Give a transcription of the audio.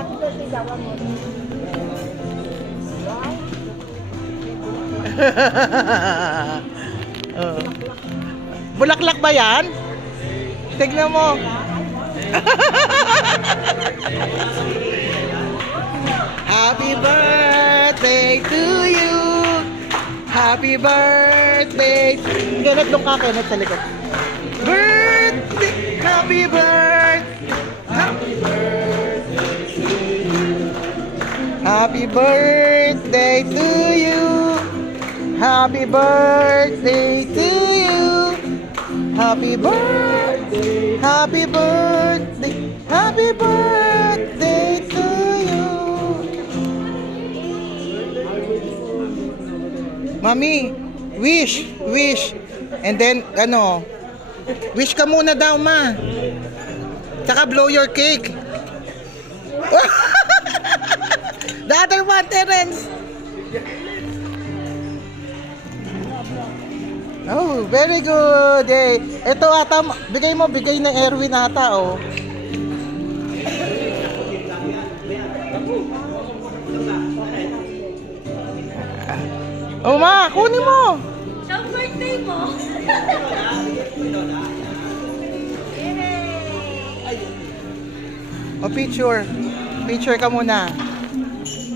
Happy birthday daw mo. Oh. Bulaklak ba yan? Tignan mo. Happy birthday to you. Happy birthday. Ganit nung kakinit sa likod. Birthday. Happy birthday. Happy birthday to you. Happy birthday to you. Happy birthday to you. Happy birthday. Happy birthday. Happy birthday to you. Mami, wish, wish. And then, ano, wish ka muna daw, ma. Tsaka blow your cake. The other one, Terence. Oh, very good. Eh, ito ata, bigay na Erwin ata, oh. Oh, ma, kunin mo. Siyang birthday mo. O, picture. Picture ka muna.